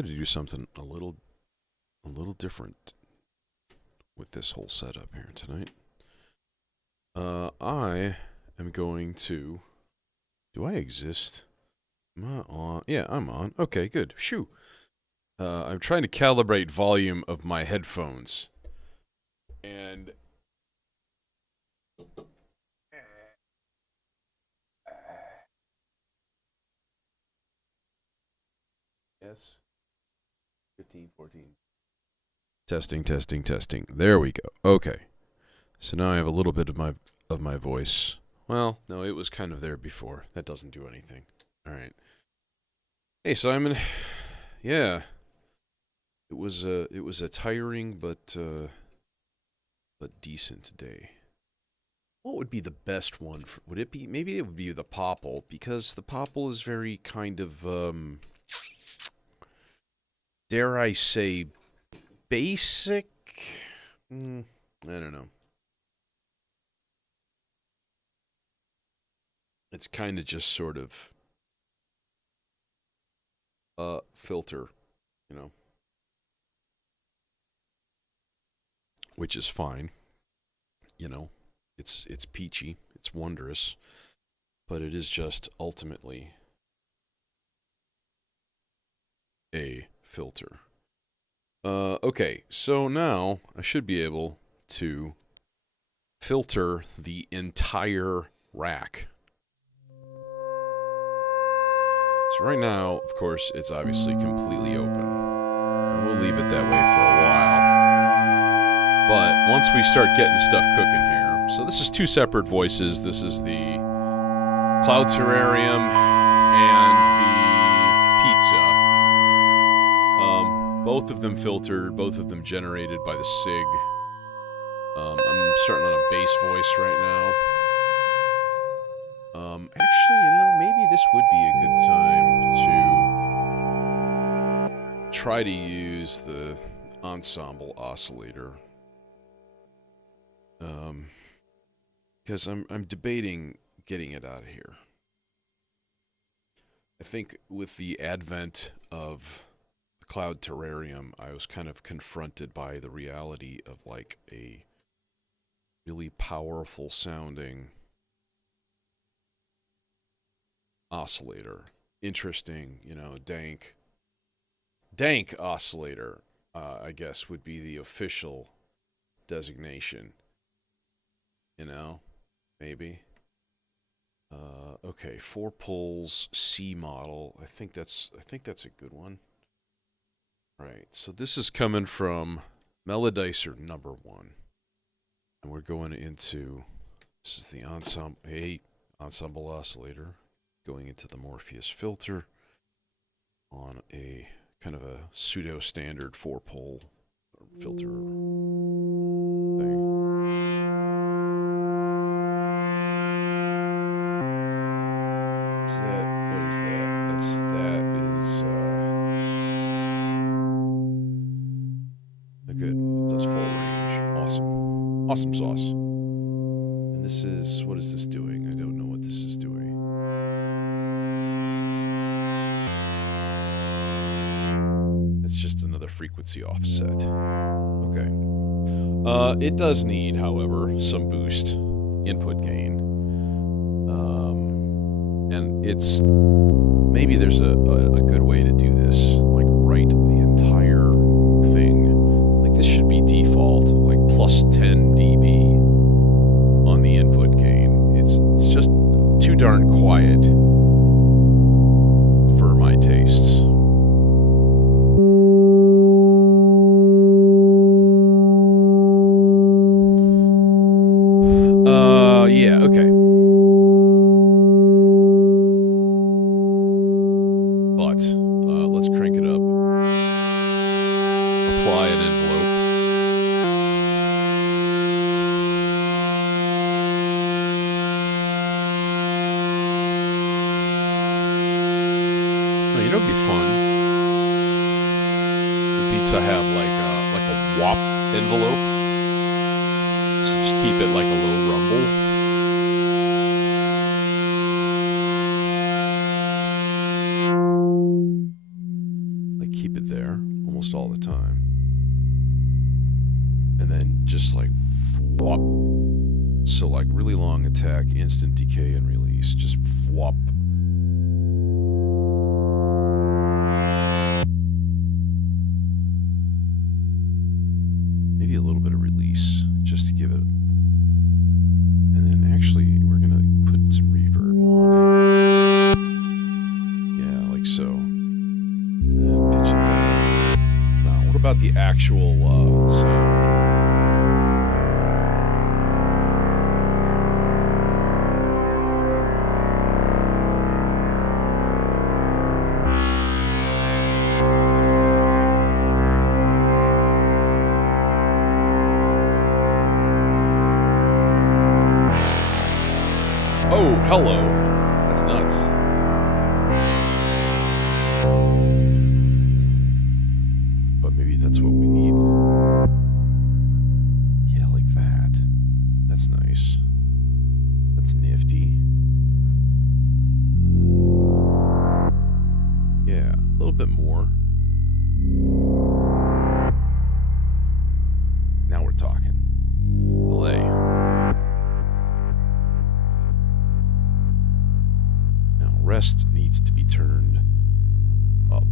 going to do something a little different with this whole setup here tonight. I am going to... Do I exist? Am I on? Yeah, I'm on. Okay, good. Shoo. I'm trying to calibrate volume of my headphones. And... Yes. 15, 14. Testing. There we go. Okay. So now I have a little bit of my voice. Well, no, it was kind of there before. That doesn't do anything. All right. Hey, Simon. Yeah. It was a tiring but decent day. What would be the best one? Would it be, maybe it would be the popple, because the popple is very kind of dare I say basic? I don't know. It's kind of just sort of filter, you know, which is fine. You know, it's peachy, it's wondrous, but it is just ultimately a filter. Okay, so now I should be able to filter the entire rack. So right now, of course, it's obviously completely open. And we'll leave it that way for a while. But once we start getting stuff cooking here, so this is two separate voices. This is the Cloud Terrarium and the Pizza. Both of them filtered, both of them generated by the SIG. I'm starting on a bass voice right now. Actually, you know, maybe this would be a good time to try to use the ensemble oscillator. Because I'm debating getting it out of here. I think with the advent of the Cloud Terrarium, I was kind of confronted by the reality of like a really powerful sounding oscillator. Interesting, you know, dank oscillator, I guess would be the official designation. You know, maybe. Okay, 4 poles C model. I think that's a good one. Right. So this is coming from Melodicer number 1. And we're going into, this is the ensemble oscillator, going into the Morpheus filter on a kind of a pseudo-standard 4-pole filter thing. What is that? That is good. It does full range. Awesome sauce. And this is, what is this doing? I don't know what this is doing. It's just another frequency offset. Okay. It does need, however, some boost input gain. And it's, maybe there's a good way to do this, like write the entire thing. Like this should be default, like plus 10 dB on the input gain. It's just too darn quiet for my tastes. Yeah, okay. But, let's crank it up. Apply an envelope. Oh, you know what'd be fun? Would be to have like a WAP envelope. So just keep it like a little rumble. Keep it there. almost all the time. And then just like whop. So like really long attack, instant decay and release. Just whop. Maybe a little bit of release just to give it. And then actually we're gonna put some reverb on it. Yeah, like so. And then pitch it down. Now, what about the actual sound? Oh, hello. That's nuts. But maybe that's what we need. Yeah, like that. That's nice. That's nifty. Yeah, a little bit more. Now we're talking. Delay. Rest needs to be turned up.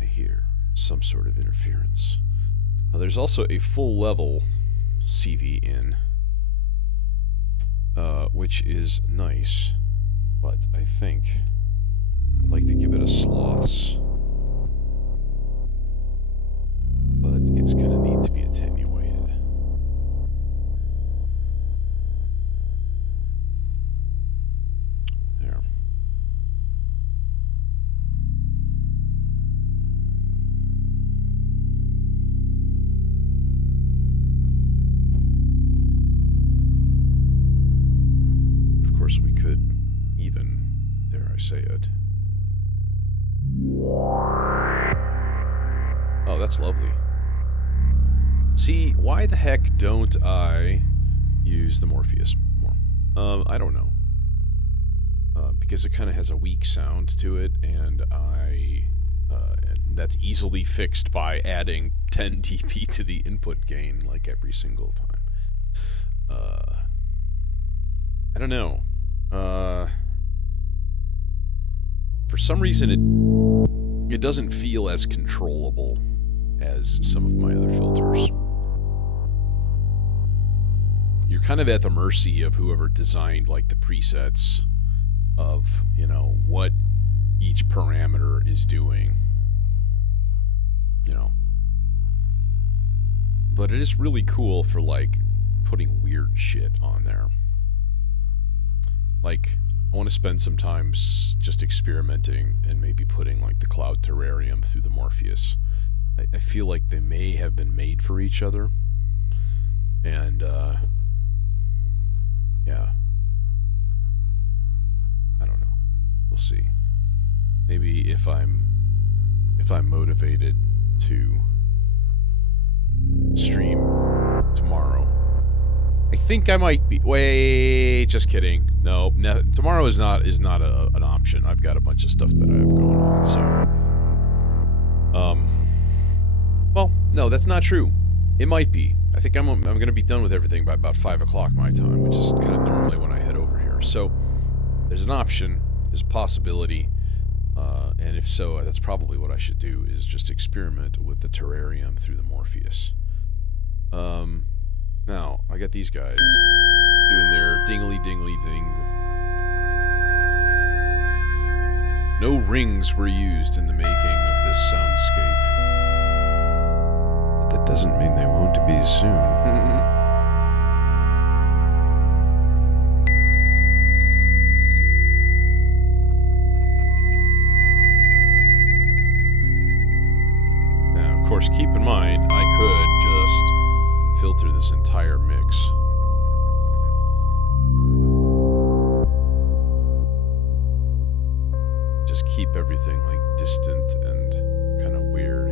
I hear some sort of interference. Now, there's also a full level CV in, which is nice, but I think I'd like to give it a sloths. But it's going to need to be attenuated. There. Of course, we could even, dare I say it. Oh, that's lovely. See, why the heck don't I use the Morpheus more? I don't know. Because it kind of has a weak sound to it, and that's easily fixed by adding 10 dB to the input gain, like every single time. I don't know. For some reason, it doesn't feel as controllable as some of my other filters. You're kind of at the mercy of whoever designed like the presets of, you know, what each parameter is doing. You know. But it is really cool for like putting weird shit on there. Like, I want to spend some time just experimenting and maybe putting like the Cloud Terrarium through the Morpheus. I feel like they may have been made for each other. And, yeah. I don't know. We'll see. Maybe if I'm motivated to stream tomorrow, I think I might be. Wait, just kidding. No, tomorrow is not an option. I've got a bunch of stuff that I have going on. So, well, no, that's not true. It might be. I think I'm going to be done with everything by about 5 o'clock my time, which is kind of normally when I head over here. So, there's an option. There's a possibility. And if so, that's probably what I should do, is just experiment with the terrarium through the Morpheus. Now, I got these guys doing their dingly-dingly thing. No rings were used in the making of this soundscape. But that doesn't mean they won't be soon. Of course, keep in mind, I could just filter this entire mix. Just keep everything like distant and kind of weird.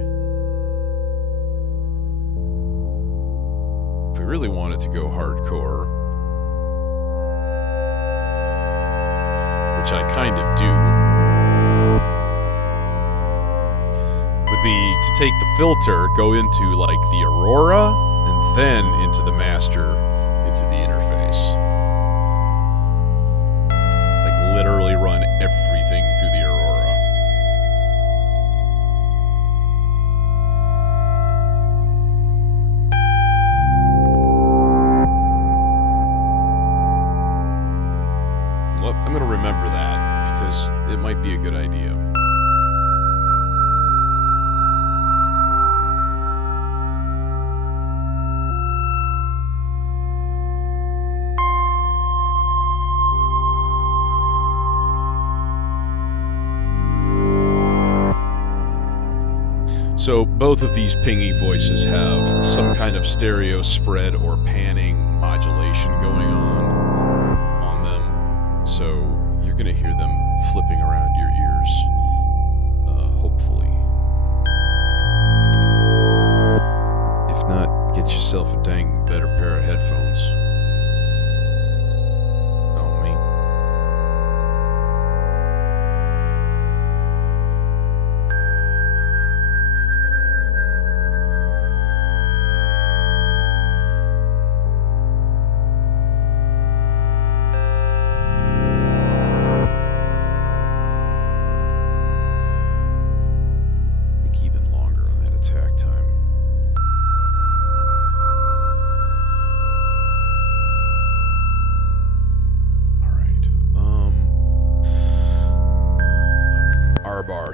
we really wanted to go hardcore, which I kind of do, would be to take the filter, go into like the Aurora, and then into the master, into the interface. Like literally run everything through the Aurora. I'm going to remember that, because it might be a good idea. So both of these pingy voices have some kind of stereo spread or panning modulation going on them. So you're going to hear them flipping around your ears, hopefully. If not, get yourself a dang better pair of headphones. On me.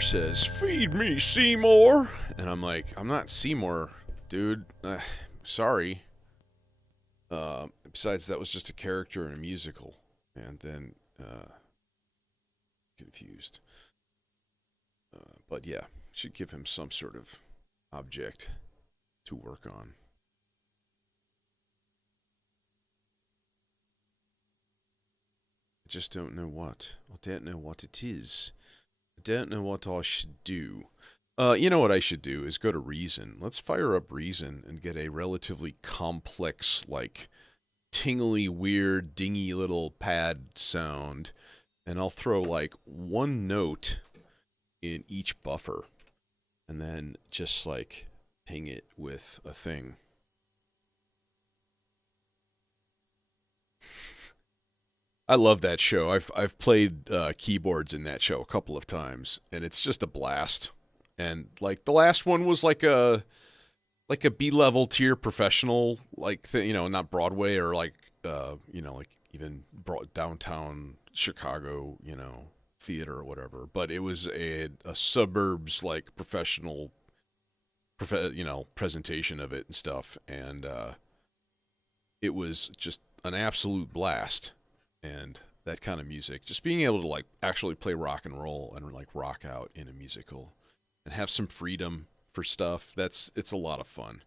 Says, "Feed me, Seymour," and I'm like, "I'm not Seymour, dude. Sorry." Besides, that was just a character in a musical, and then confused. But yeah, should give him some sort of object to work on. I just don't know what. I don't know what it is. I don't know what I should do. You know what I should do is go to Reason. Let's fire up Reason and get a relatively complex, like, tingly, weird, dingy little pad sound. And I'll throw, like, one note in each buffer. And then just, like, ping it with a thing. I love that show. I've played keyboards in that show a couple of times, and it's just a blast. And like the last one was like a B-level tier professional, like not Broadway or like like even downtown Chicago, theater or whatever. But it was a suburbs like professional, presentation of it and stuff, and it was just an absolute blast. And that kind of music, just being able to like actually play rock and roll and like rock out in a musical and have some freedom for stuff, it's a lot of fun.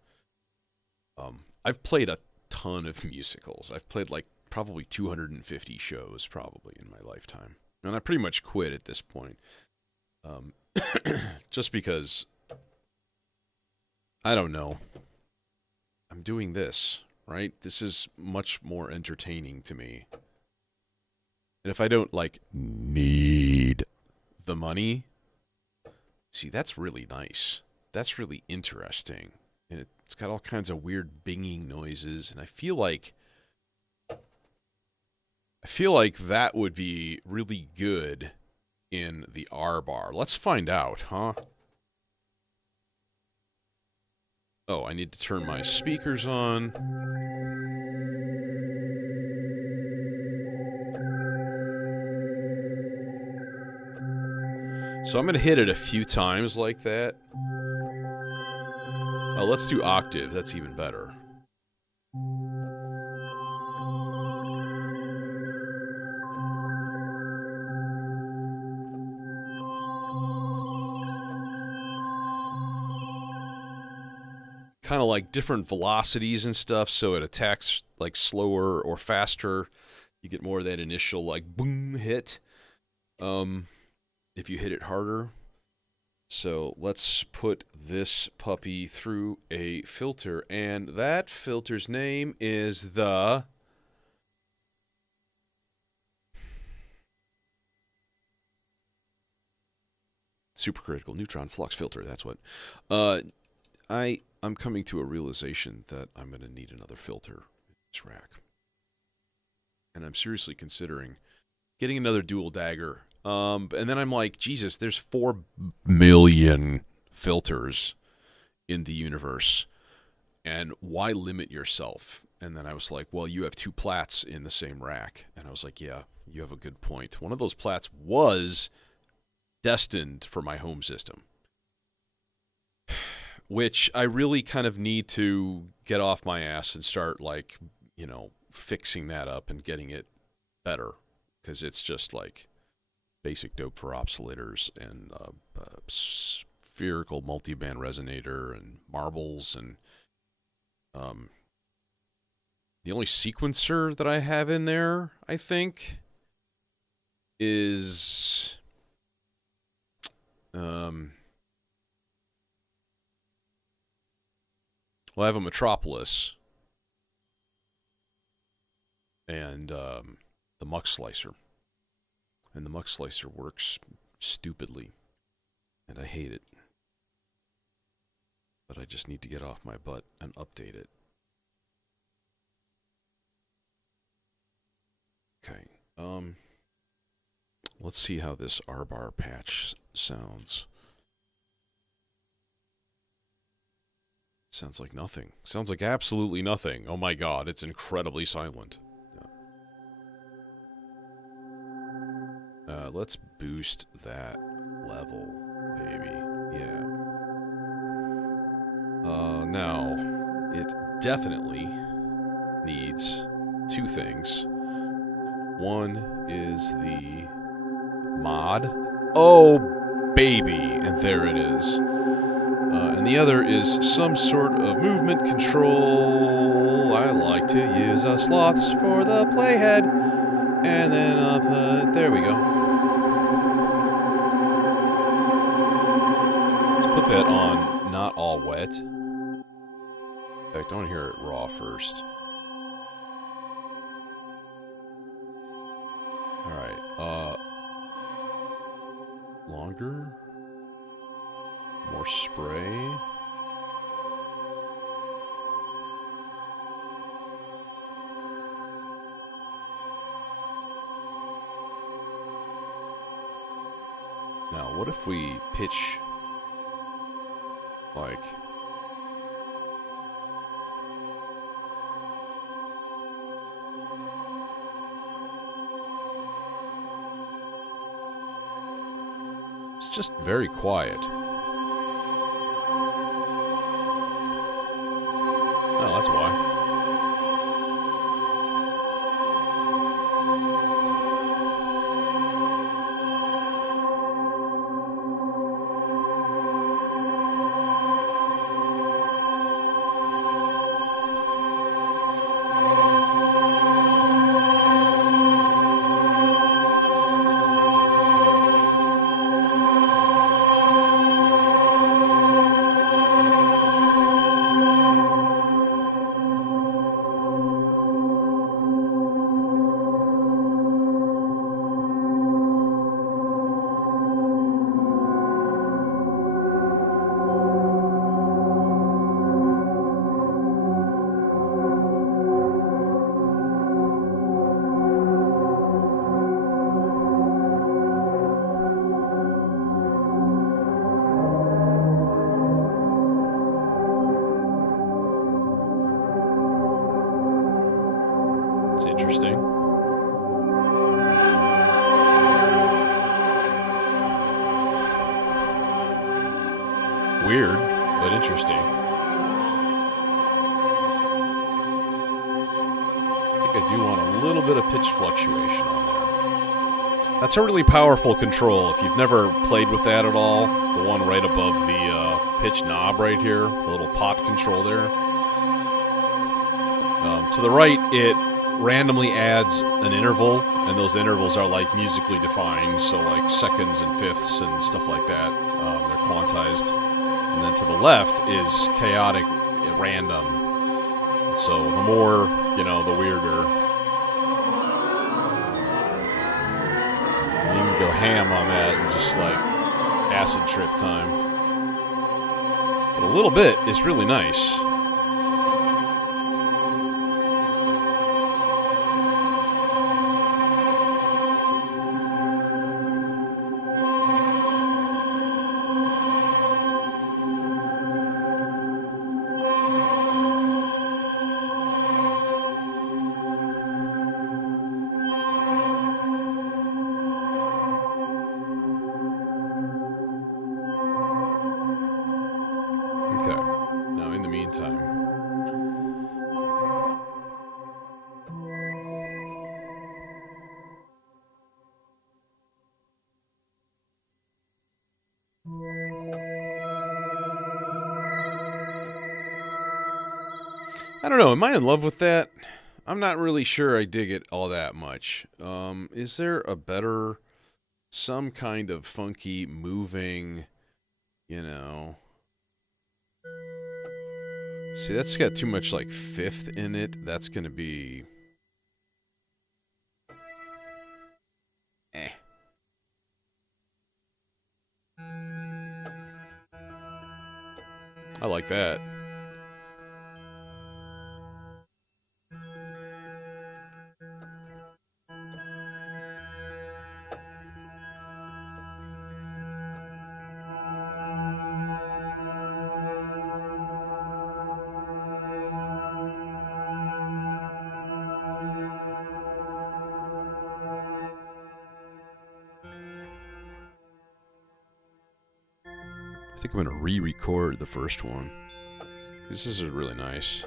I've played a ton of musicals. I've played like probably 250 shows probably in my lifetime. And I pretty much quit at this point. Just because, I don't know, I'm doing this, right? This is much more entertaining to me. And if I don't, like, need the money, see, that's really nice. That's really interesting. And it's got all kinds of weird binging noises. And I feel like that would be really good in the R bar. Let's find out, huh? Oh, I need to turn my speakers on. So I'm going to hit it a few times like that. Oh, let's do octave. That's even better. Kind of like different velocities and stuff, so it attacks like slower or faster. You get more of that initial like boom hit. If you hit it harder. So let's put this puppy through a filter, and that filter's name is the supercritical neutron flux filter. That's what. I'm coming to a realization that I'm going to need another filter in this rack, and I'm seriously considering getting another dual dagger. And then I'm like, Jesus, there's 4 million filters in the universe, and why limit yourself? And then I was like, well, you have 2 plats in the same rack. And I was like, yeah, you have a good point. One of those plats was destined for my home system, which I really kind of need to get off my ass and start, like, you know, fixing that up and getting it better, because it's just like basic dope for oscillators and spherical multiband resonator and marbles, and the only sequencer that I have in there, I think, is well, I have a Metropolis and the Muck Slicer. And the Muck Slicer works stupidly, and I hate it. But I just need to get off my butt and update it. Okay, let's see how this R-bar patch sounds. Sounds like nothing. Sounds like absolutely nothing. Oh my god, it's incredibly silent. Let's boost that level, baby. Yeah. Now, it definitely needs 2 things. One is the mod. Oh, baby! And there it is. And the other is some sort of movement control. I like to use slots for the playhead. And then there we go. Let's put that on not all wet. In fact, I want to hear it raw first. Alright, longer? More spray? Now, what if we pitch, like, it's just very quiet. Oh, that's why. It's interesting. Weird, but interesting. I think I do want a little bit of pitch fluctuation on there. That's a really powerful control. If you've never played with that at all, the one right above the pitch knob right here, the little pot control there. To the right, it randomly adds an interval And those intervals are like musically defined, so like seconds and fifths and stuff like that. They're quantized. And then to the left is chaotic, random. So the more, you know, the weirder. You can go ham on that and just like acid trip time. But a little bit is really nice. Okay. Now, in the meantime, I don't know. Am I in love with that? I'm not really sure I dig it all that much. Is there a better, some kind of funky, moving, you know... See, that's got too much, like, fifth in it. That's gonna be... eh. I like that. I think I'm gonna re-record the first one. This is really nice.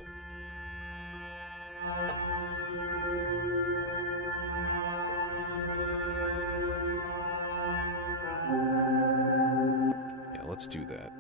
Yeah, let's do that.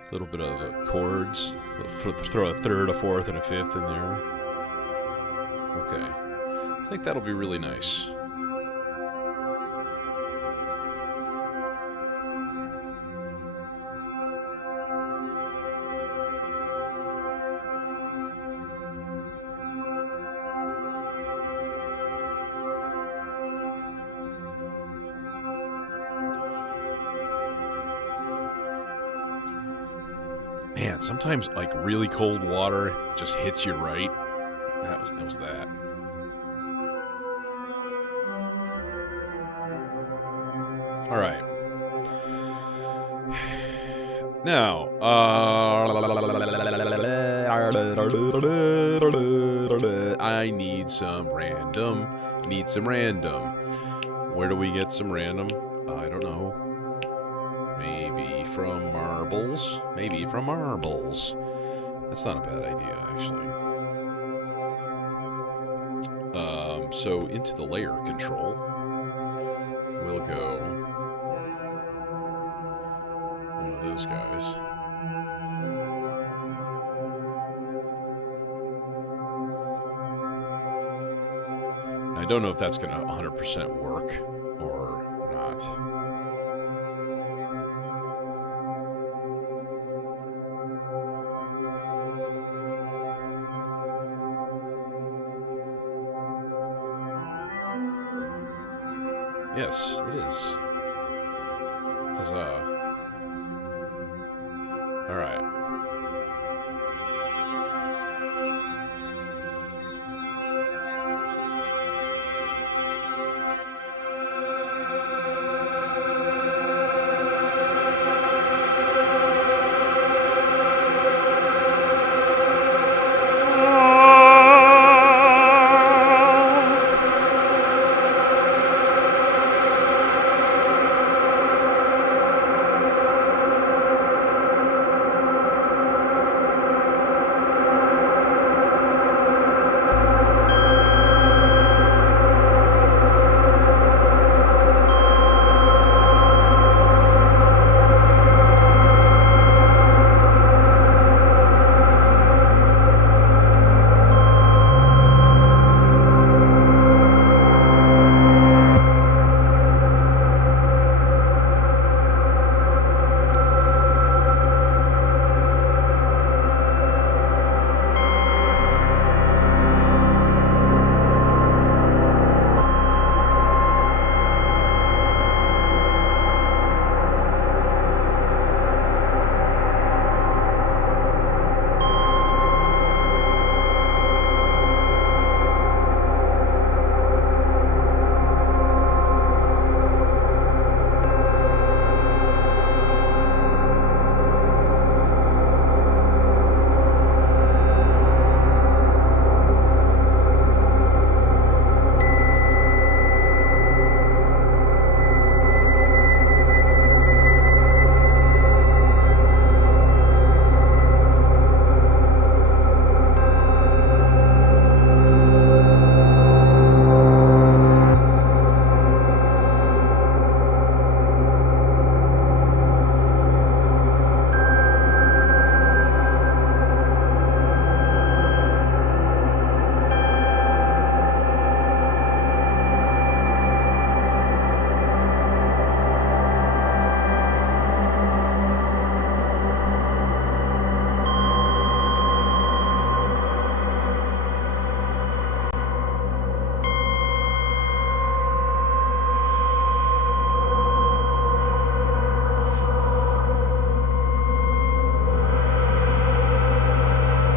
A little bit of chords. Throw a third, a fourth, and a fifth in there. Okay. I think that'll be really nice. Man, sometimes like really cold water just hits you right. That was that. All right. Now, I need some random. Need some random. Where do we get some random? I don't know. Maybe from marbles. Maybe from marbles. That's not a bad idea, actually. So into the layer control, we'll go one of those guys. I don't know if that's going to 100% work or not. Yes, it is. Huzzah. Alright.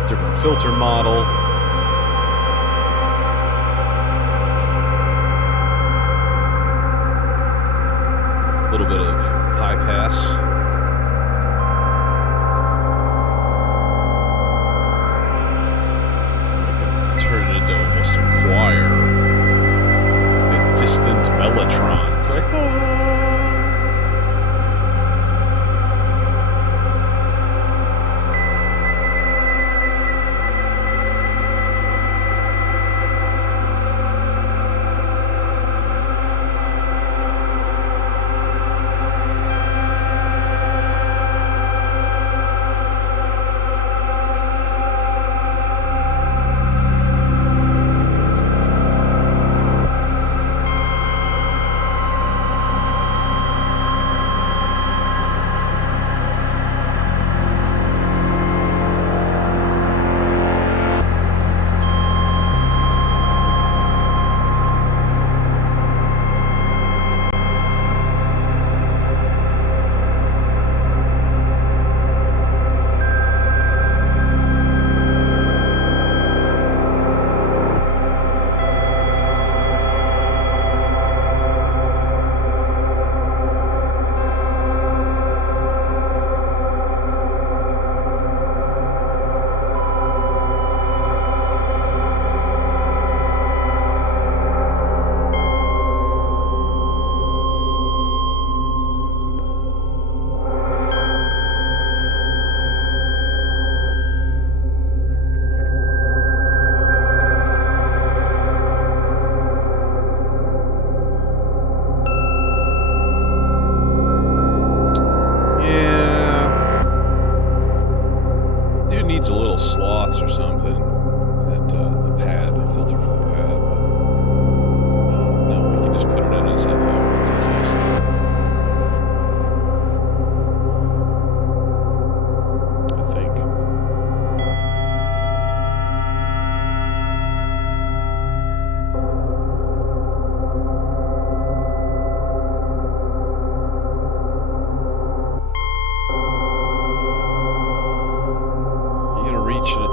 Different filter model. A little bit of high pass. We can turn it into almost a choir. A distant mellotron. It's like, oh.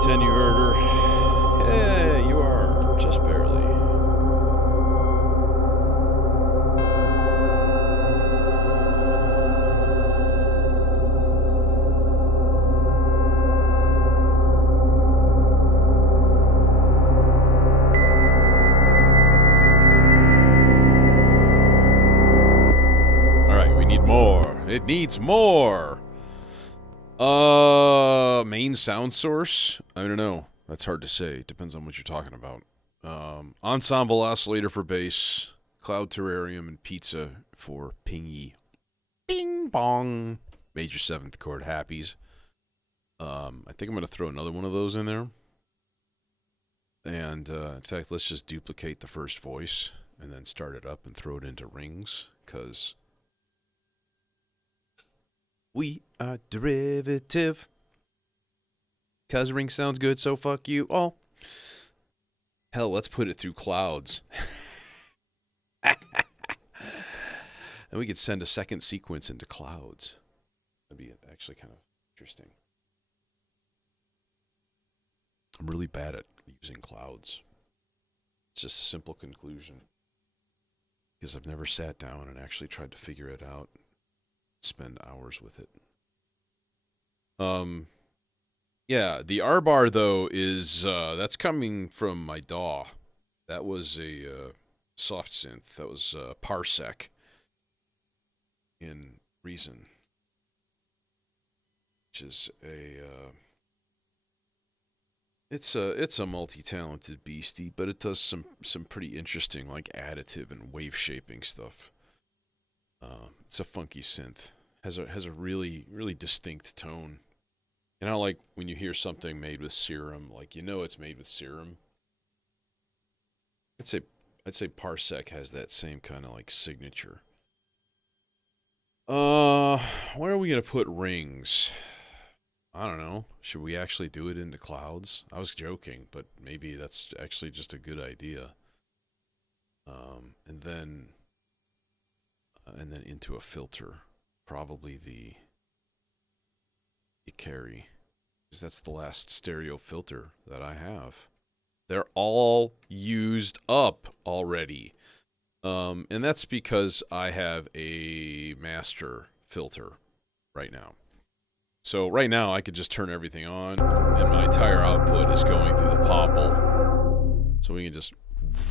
attenuverter. Hey, you are. Just barely. Alright, we need more. It needs more. Main sound source? I don't know. That's hard to say. Depends on what you're talking about. Ensemble oscillator for bass, cloud terrarium, and pizza for pingy. Bing bong. Major 7th chord happies. I think I'm going to throw another one of those in there. And, in fact, let's just duplicate the first voice and then start it up and throw it into rings, because we are derivative. Cause ring sounds good, so fuck you all. Hell, let's put it through clouds. And we could send a second sequence into clouds. That'd be actually kind of interesting. I'm really bad at using clouds. It's just a simple conclusion. Because I've never sat down and actually tried to figure it out. Spend hours with it. Yeah, the R-bar, though, is, that's coming from my DAW. That was a, soft synth. That was, Parsec in Reason. Which is a, it's a multi-talented beastie, but it does some pretty interesting, like, additive and wave shaping stuff. It's a funky synth. Has a really, really distinct tone. You know, like when you hear something made with serum, like you know it's made with serum. I'd say Parsec has that same kind of like signature. Where are we gonna put rings? I don't know. Should we actually do it into clouds? I was joking, but maybe that's actually just a good idea. And then into a filter. Probably the carry, because that's the last stereo filter that I have. They're all used up already. And that's because I have a master filter right now. So right now I could just turn everything on and my entire output is going through the popple. So we can just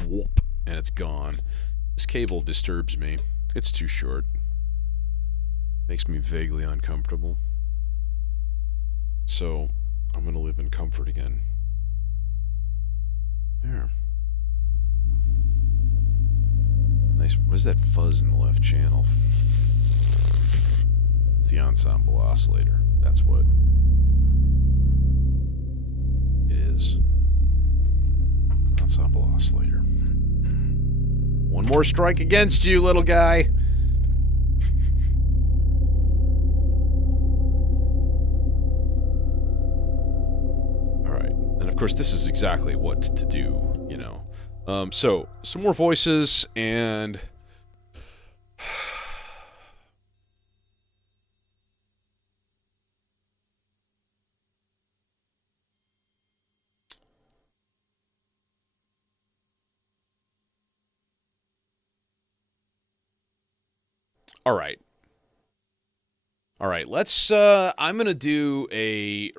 whoop and it's gone. This cable disturbs me. It's too short. Makes me vaguely uncomfortable. So, I'm gonna live in comfort again. There. Nice. What is that fuzz in the left channel? It's the ensemble oscillator. That's what it is. Ensemble oscillator. One more strike against you, little guy. Of course, this is exactly what to do, you know. So, some more voices, and all right, let's, I'm gonna do a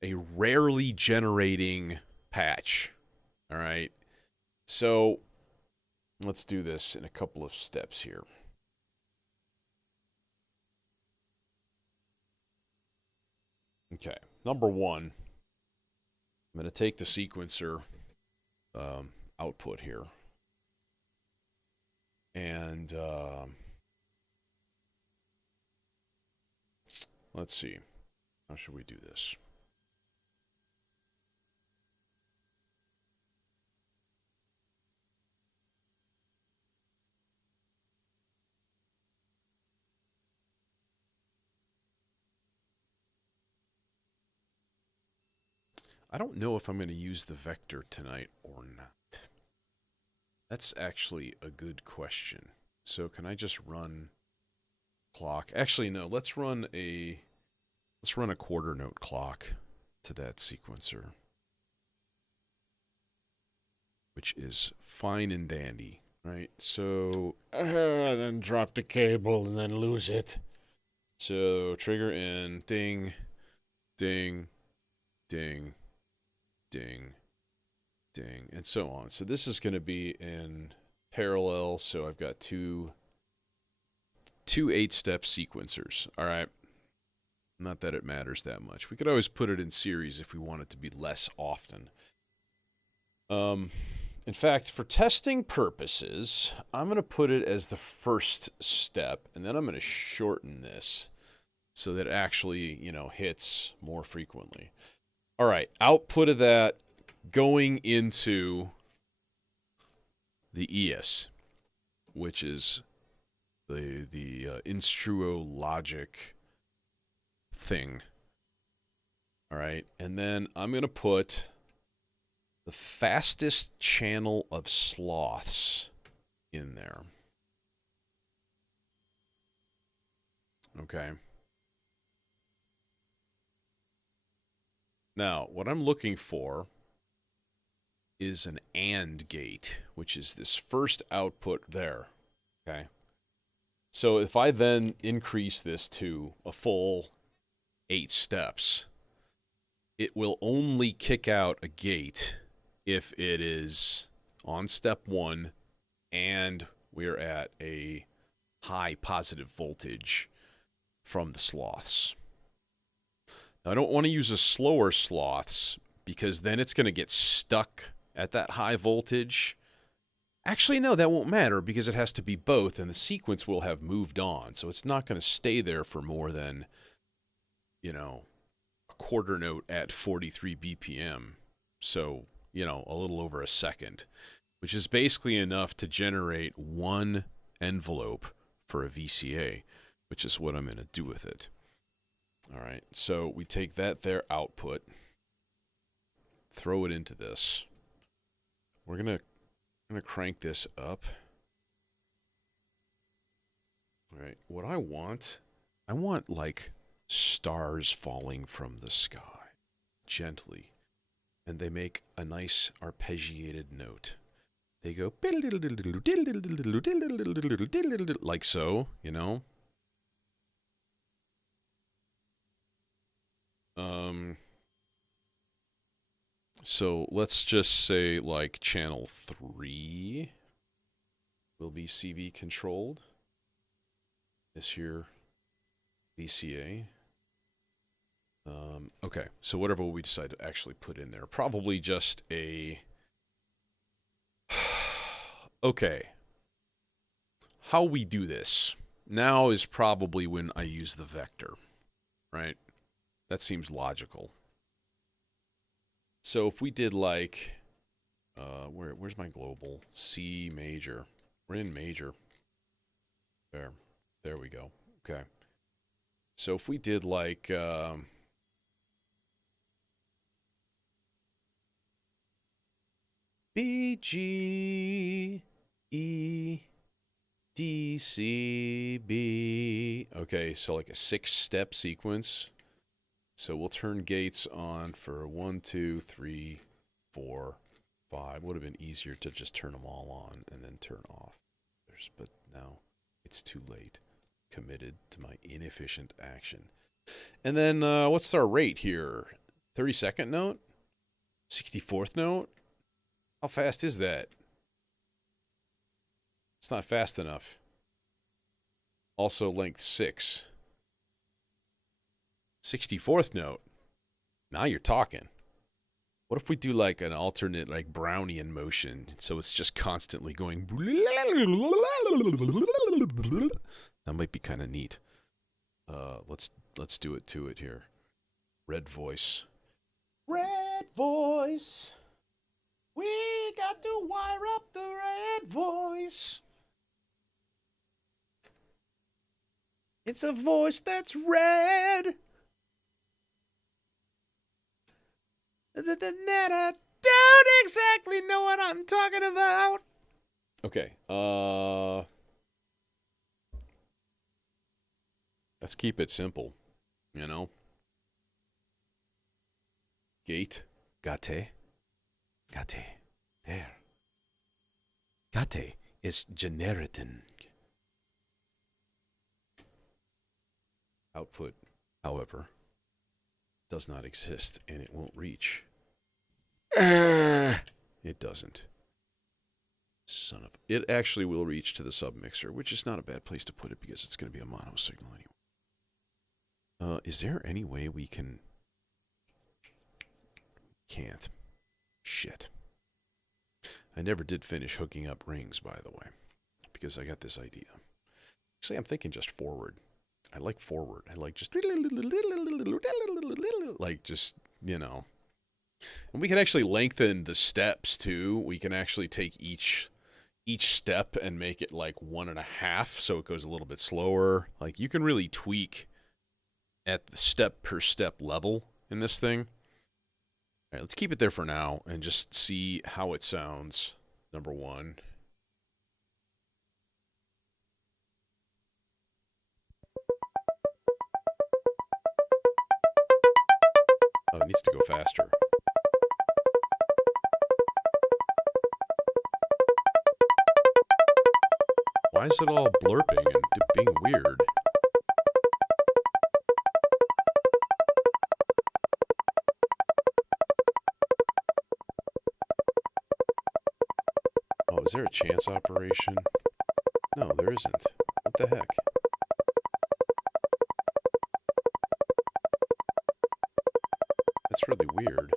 rarely generating patch. All right. So let's do this in a couple of steps here. Okay. Number one, I'm going to take the sequencer output here. And let's see. How should we do this? I don't know if I'm going to use the vector tonight or not. That's actually a good question. So can I just run clock? Actually, no. Let's run a Let's run a quarter note clock to that sequencer, which is fine and dandy, right? So, then drop the cable and then lose it. So, trigger in, ding, ding, ding, ding, ding, and so on. So this is going to be in parallel, so I've got two 8-step sequencers, all right? Not that it matters that much. We could always put it in series if we want it to be less often. In fact, for testing purposes, I'm going to put it as the first step, and then I'm going to shorten this so that it actually, hits more frequently. All right, output of that going into the ES, which is the Instruo Logic thing. All right, and then I'm going to put the fastest channel of sloths in there. Okay. Now, what I'm looking for is an AND gate, which is this first output there. Okay. So if I then increase this to a full 8 steps, it will only kick out a gate if it is on step 1 and we're at a high positive voltage from the sloths. Now, I don't want to use a slower sloths because then it's going to get stuck at that high voltage. Actually, no, that won't matter because it has to be both, and the sequence will have moved on. So it's not going to stay there for more than, a quarter note at 43 BPM. So, a little over a second, which is basically enough to generate one envelope for a VCA, which is what I'm going to do with it. All right, so we take their output, throw it into this. We're going to crank this up. All right, what I want like stars falling from the sky, gently. And they make a nice arpeggiated note. They go like so, So let's just say like channel 3 will be CV controlled. This here, VCA. Okay, so whatever we decide to actually put in there, probably just a... Okay. How we do this now is probably when I use the vector, right? That seems logical. So if we did like, where's my global? C major. We're in major. There we go. Okay. So if we did like, B, G, E, D, C, B. Okay, so like a 6-step sequence. So we'll turn gates on for 1, 2, 3, 4, 5. Would have been easier to just turn them all on and then turn off. But now it's too late. Committed to my inefficient action. And then what's our rate here? 32nd note? 64th note? How fast is that? It's not fast enough. Also length 6. 64th note. Now you're talking. What if we do like an alternate, like Brownian motion, so it's just constantly going. That might be kind of neat. Let's do it to it here. Red voice. Red voice. We got to wire up the red voice. It's a voice that's red. I don't exactly know what I'm talking about. Okay. Let's keep it simple, Gate. Gate. Gate. There. Gate is generating. Output, however, does not exist, and it won't reach. It doesn't. Son of... It actually will reach to the submixer, which is not a bad place to put it because it's going to be a mono signal anyway. Is there any way we can... Can't. Shit. I never did finish hooking up rings, by the way, because I got this idea. Actually, I'm thinking just forward. I like forward. I like just... Like, just, you know... And we can actually lengthen the steps, too. We can actually take each step and make it like 1.5, so it goes a little bit slower. Like, you can really tweak at the step-per-step level in this thing. All right, let's keep it there for now and just see how it sounds, number one. Oh, it needs to go faster. Why is it all blurping and being weird? Oh, is there a chance operation? No, there isn't. What the heck? That's really weird.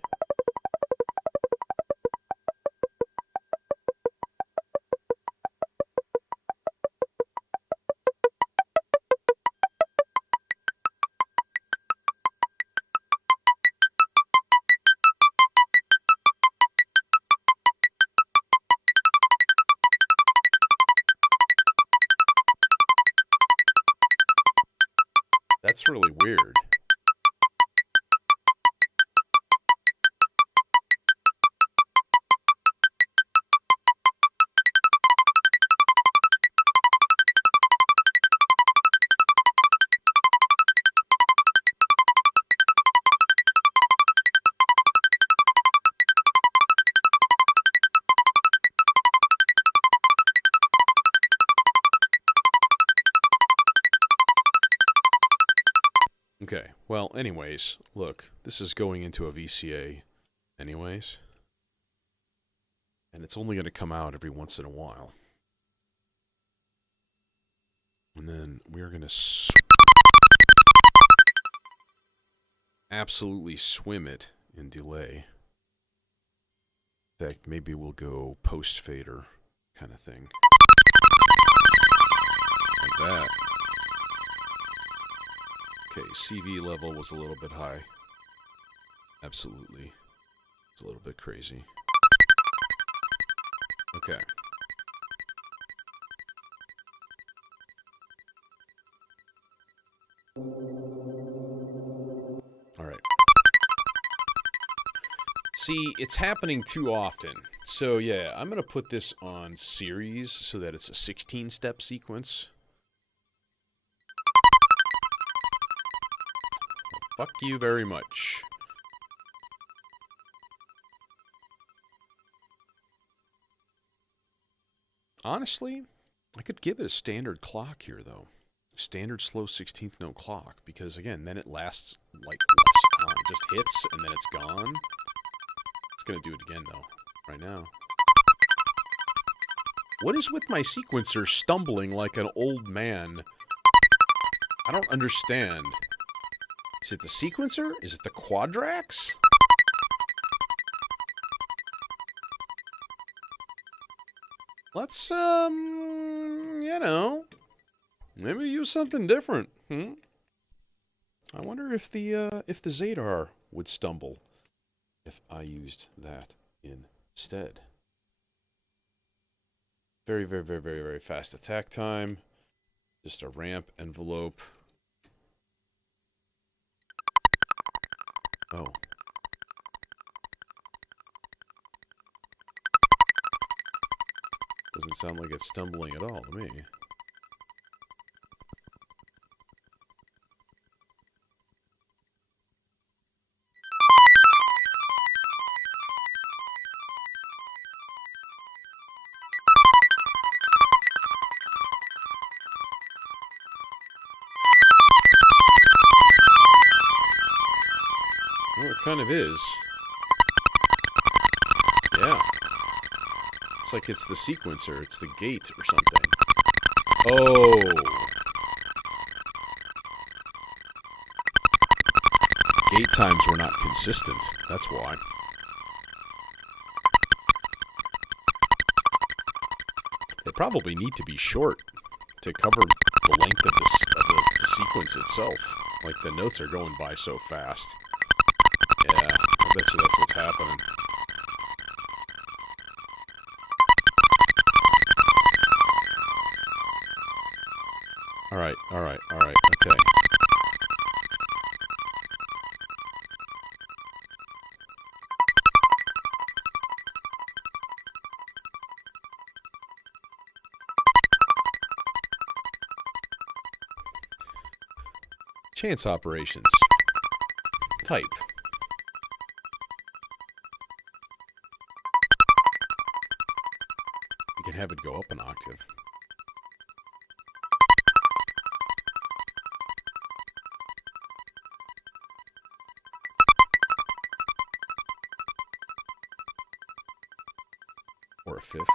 That's really weird. Okay, well, anyways, look, this is going into a VCA anyways. And it's only going to come out every once in a while. And then we're going to absolutely swim it in delay. In fact, maybe we'll go post-fader kind of thing. Like that. Okay, CV level was a little bit high. Absolutely. It's a little bit crazy. Okay. Alright. See, it's happening too often. So yeah, I'm going to put this on series so that it's a 16-step sequence. Fuck you very much. Honestly, I could give it a standard clock here, though. Standard slow 16th note clock, because again, then it lasts like less time. It just hits and then it's gone. It's gonna do it again, though, right now. What is with my sequencer stumbling like an old man? I don't understand. Is it the sequencer? Is it the quadrax? Let's, you know, maybe use something different. I wonder if the Zadar would stumble if I used that instead. Very, very, very, very, very fast attack time. Just a ramp envelope. Oh. Doesn't sound like it's stumbling at all to me. kind of is. Yeah. It's like it's the sequencer. It's the gate or something. Oh. Gate times were not consistent. That's why. They probably need to be short to cover the length of the sequence itself. Like, the notes are going by so fast. Yeah, I bet you that's what's happening. Alright, okay. Chance operations. Type. You can have it go up an octave. Or a fifth.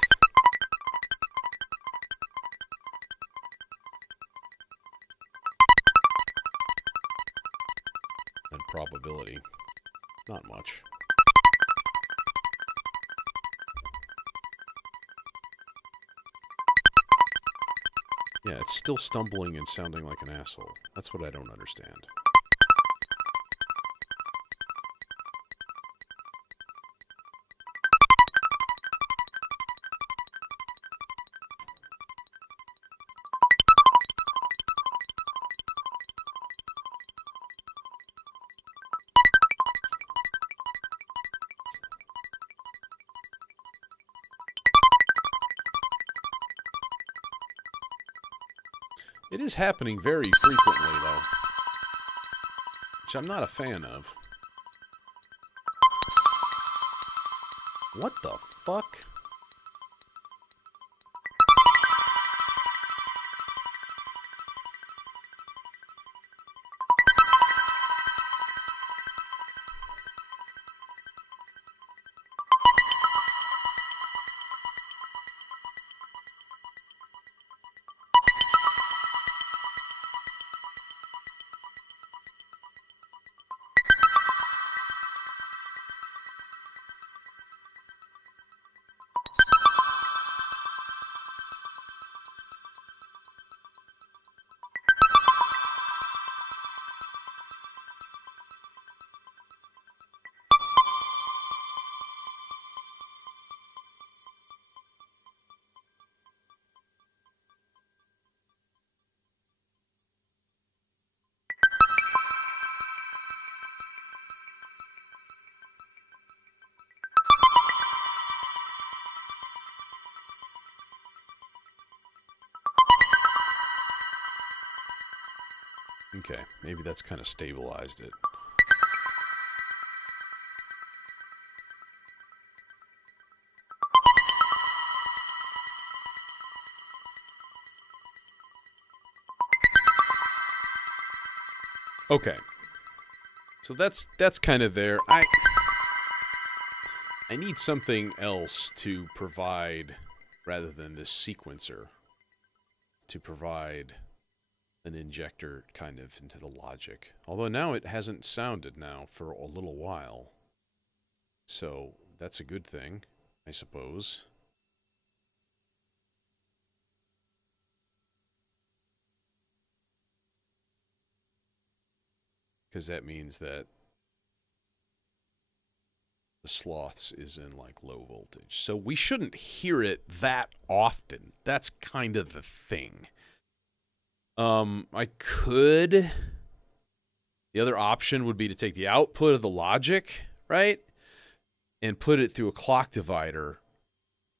And probability. Not much. Yeah, it's still stumbling and sounding like an asshole. That's what I don't understand. It is happening very frequently, though, which I'm not a fan of. What the fuck? Okay, maybe that's kind of stabilized it. Okay. So that's kind of there. I need something else to provide, rather than this sequencer, to provide an injector kind of into the logic. Although now it hasn't sounded now for a little while. So that's a good thing, I suppose. Because that means that the sloths is in like low voltage. So we shouldn't hear it that often. That's kind of the thing. I could... The other option would be to take the output of the logic, right? And put it through a clock divider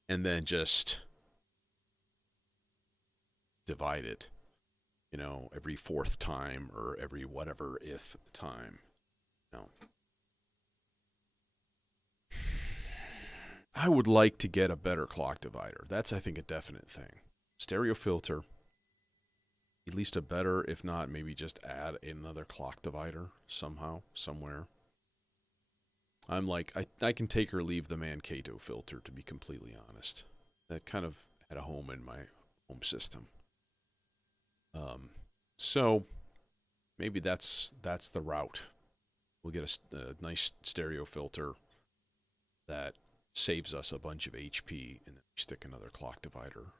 and then just divide it, you know, every fourth time or every whatever-ith time. No. I would like to get a better clock divider. That's, I think, a definite thing. Stereo filter. At least a better, if not, maybe just add another clock divider somehow, somewhere. I'm like, I can take or leave the Mankato filter, to be completely honest. That kind of had a home in my home system. So maybe that's the route. We'll get a nice stereo filter that saves us a bunch of HP, and then we stick another clock divider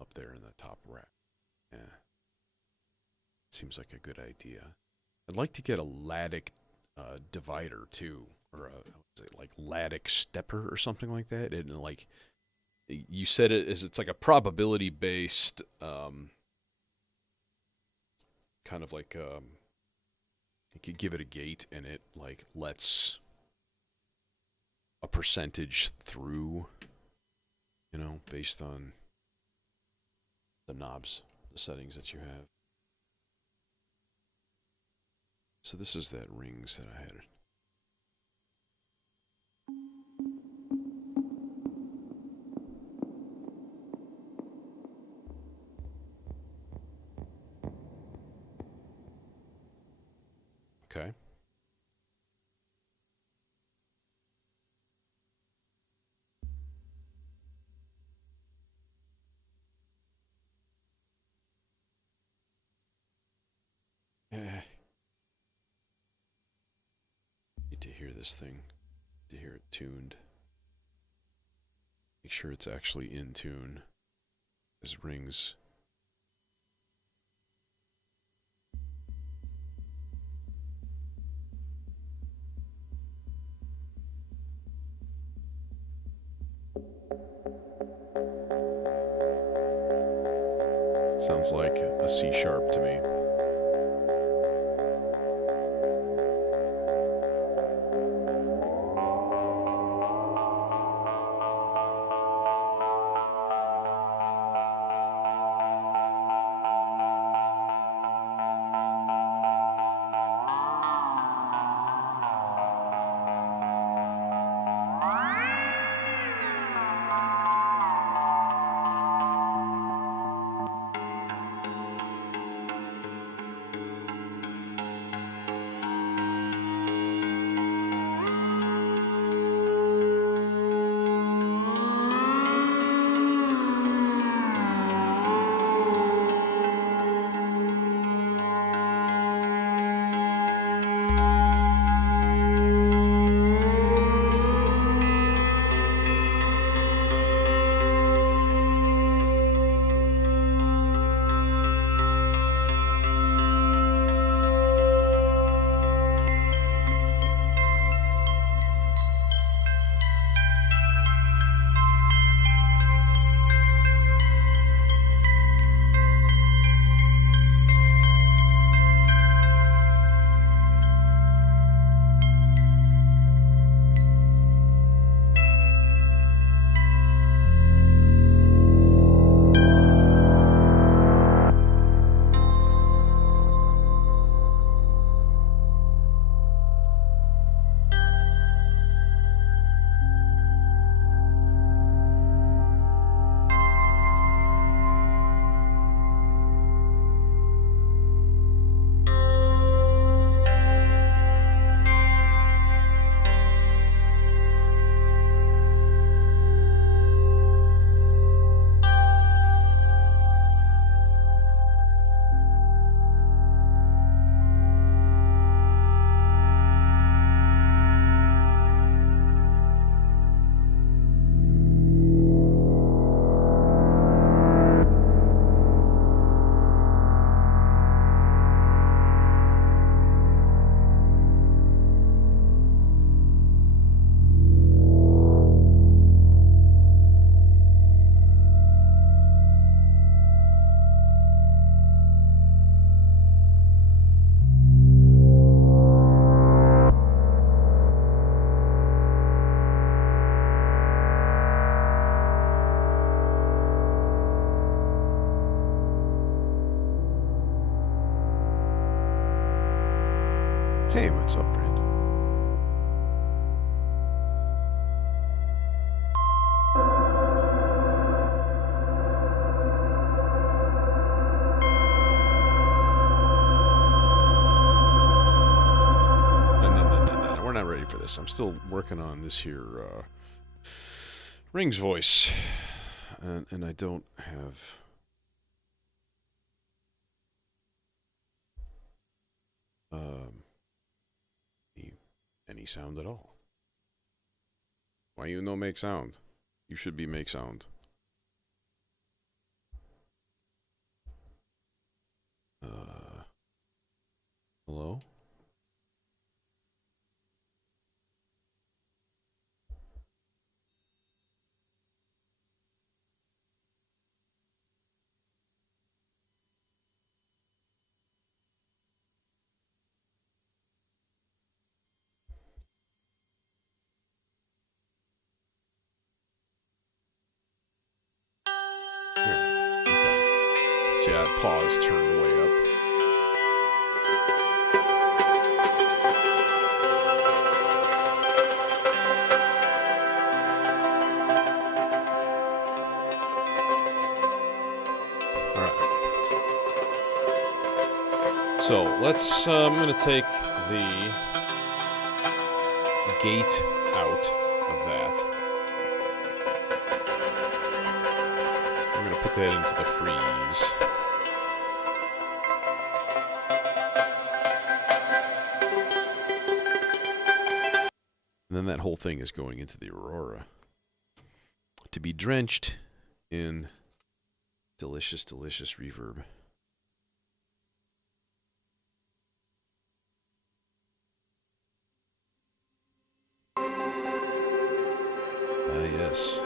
up there in the top rack. Yeah. Seems like a good idea. I'd like to get a laddic divider too, or like laddic stepper or something like that. And like you said, it's like a probability based, kind of like you could give it a gate and it like lets a percentage through, you know, based on the knobs, the settings that you have. So this is that rings that I had. Okay. Need to hear this thing, to hear it tuned. Make sure it's actually in tune. As rings. Sounds like a C sharp to me. Hey, what's up, Brandon? No, we're not ready for this. I'm still working on this here Ring's voice, and I don't have any sound at all. Why you no make sound? You should be make sound. Hello? Here. Okay. See, I paused, turned way up. So let's, I'm going to take the gate out of that. I'm going to put that into the freeze. And then that whole thing is going into the Aurora to be drenched in delicious, delicious reverb. Yes.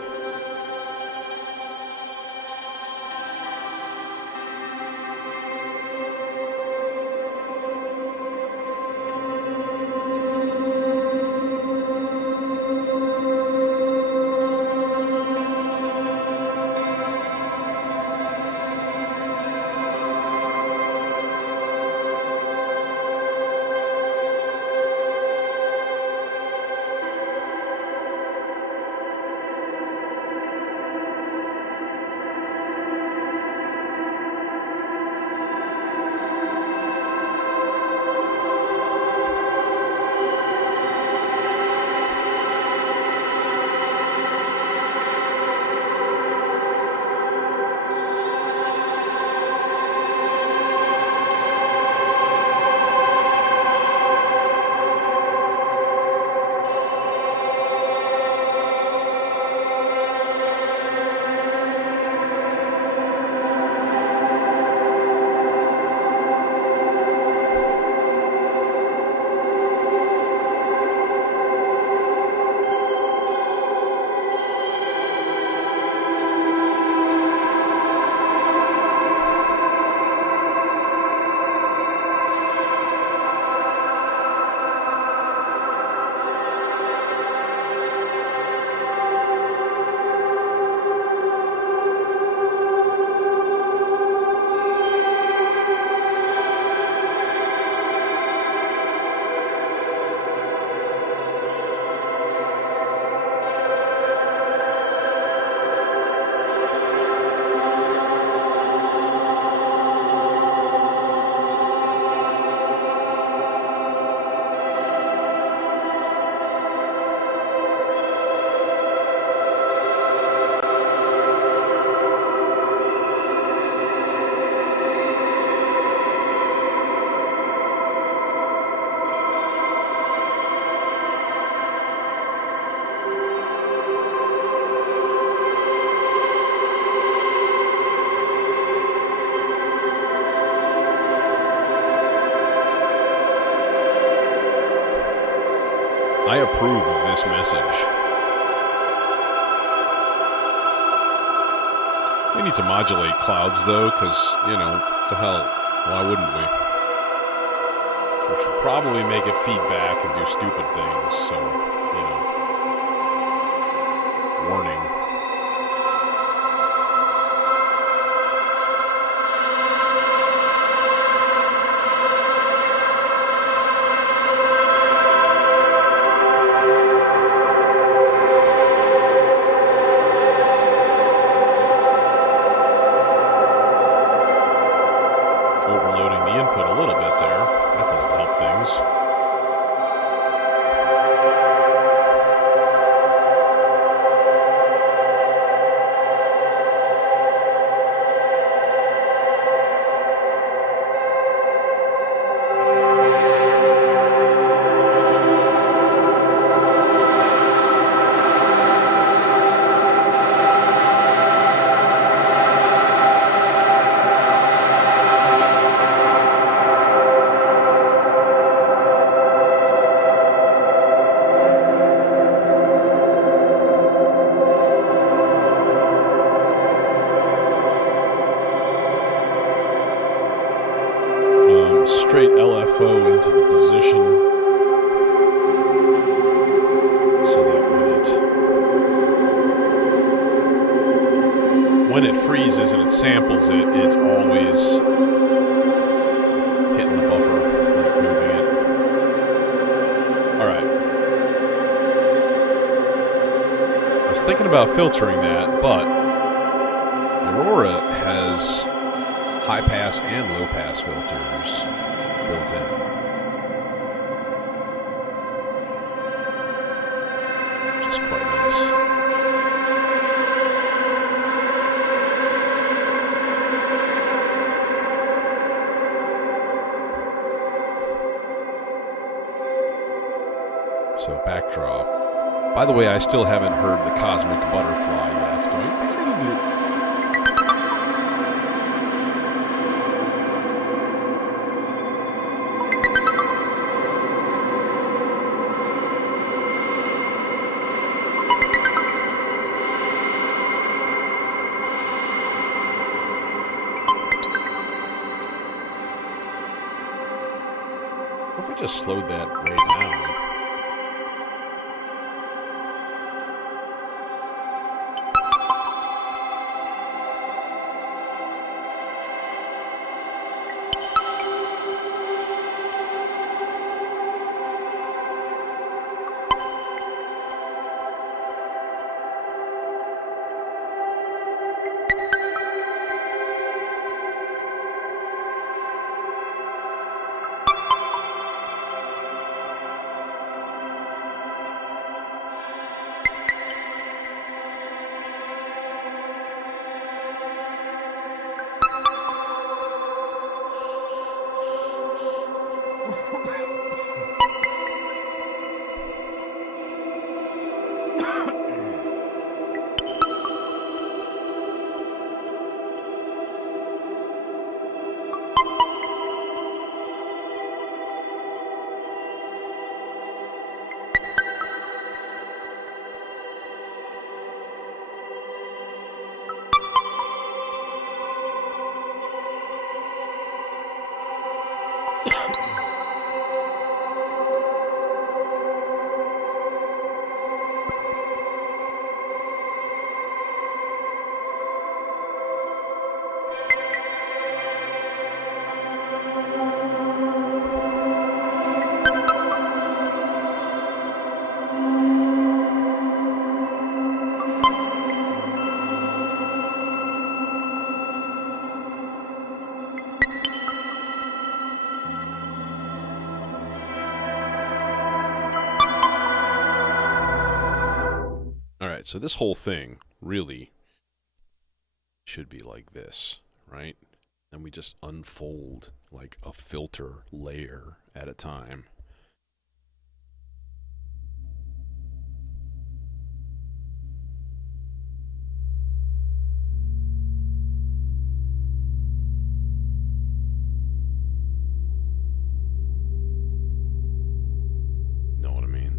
I approve of this message. We need to modulate clouds, though, because, you know, the hell, why wouldn't we? Which would probably make it feedback and do stupid things, so, you know. Warning. Overloading the input a little bit there. That doesn't help things. straight LFO into the position so that when it freezes and it samples it, it's always hitting the buffer, like moving it. Alright. I was thinking about filtering that, but the Aurora has high pass and low pass filters built in. Which is quite nice. So backdrop. By the way, I still haven't heard the cosmic butterfly yet. It's going. What if we just slowed that right now? So this whole thing really should be like this, right? And we just unfold like a filter layer at a time. Know what I mean?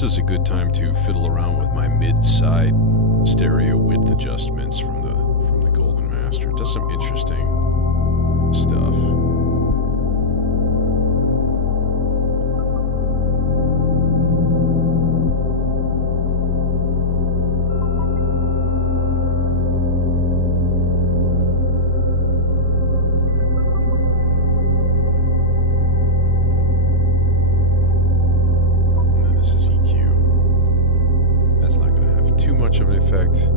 this is a good time to fiddle around with my mid-side stereo width adjustments from the Golden Master. It does some interesting stuff. Of an effect,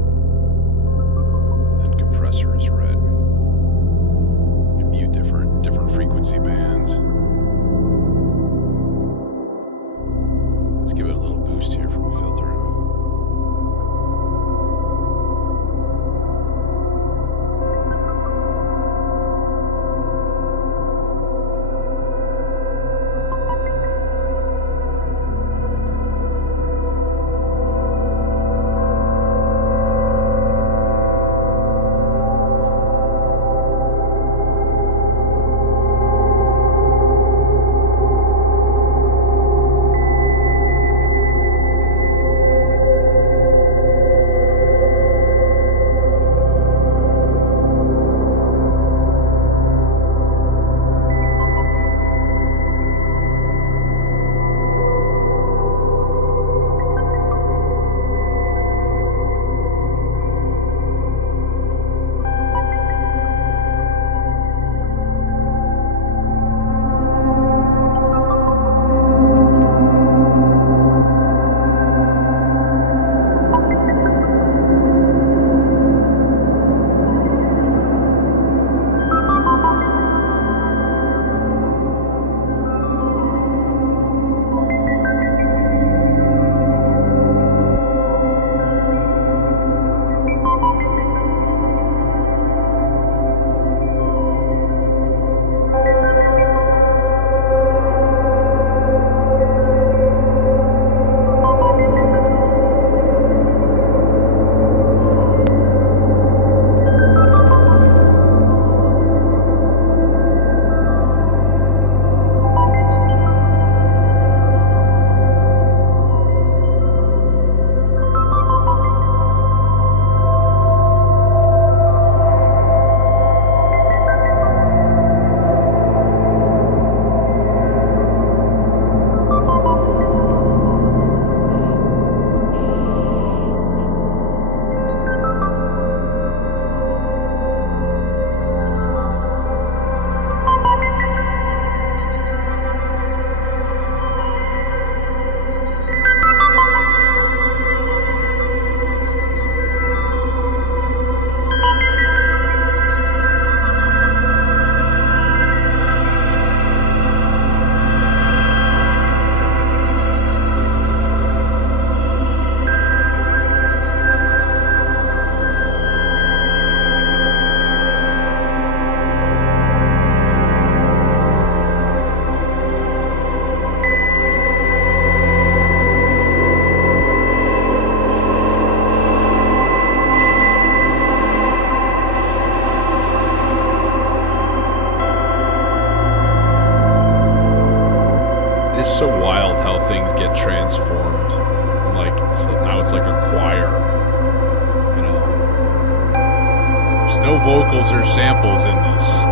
and compressor is red. You can mute different frequency bands. Let's give it a little boost here from a filter. It's so wild how things get transformed. Like, so now it's like a choir. You know, there's no vocals or samples in this.